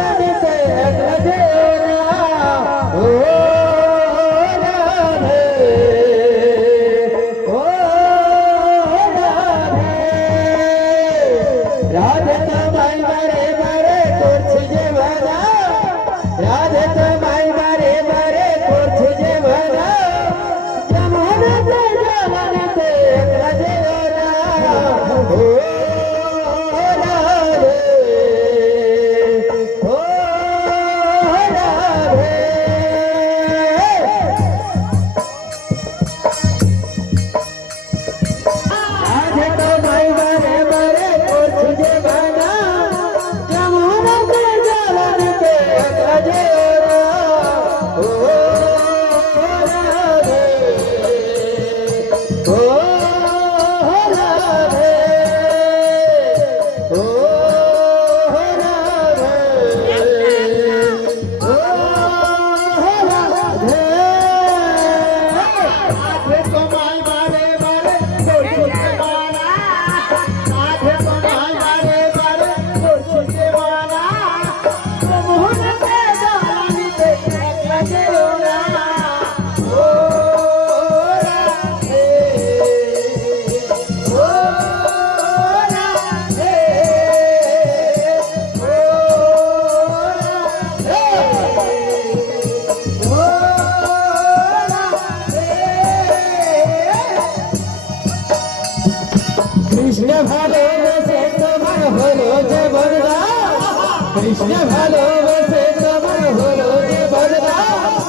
জ্বালানিতে একলা যেও না ও রাধে ও রাধে রাধে তোমায় বারে বারে করছি যে ভালা রাধে তোমায় বারে বারে করছি যে ভালা যমুনাতে জ্বালানিতে একলা যেও না ও রাধে ও রাধে রাধে তোমায় বারে বারে করছি যে ভালা যমুনাতে জ্বালানিতে একলা যেও না ও রাধে ও রাধে ও রাধে ও রাধে রাধে তোমায় বারে বারে করছি দেওয়ানা রাধে তোমায় বারে বারে করছি দেওয়ানা যমুনাতে জ্বালানিতে একলা যেও না ও রাধে ও রাধে ও কৃষ্ণ ভালোবেসে তোমার হলো যে বরদান কৃষ্ণ ভালোবেসে তোমার হলো যে বরদান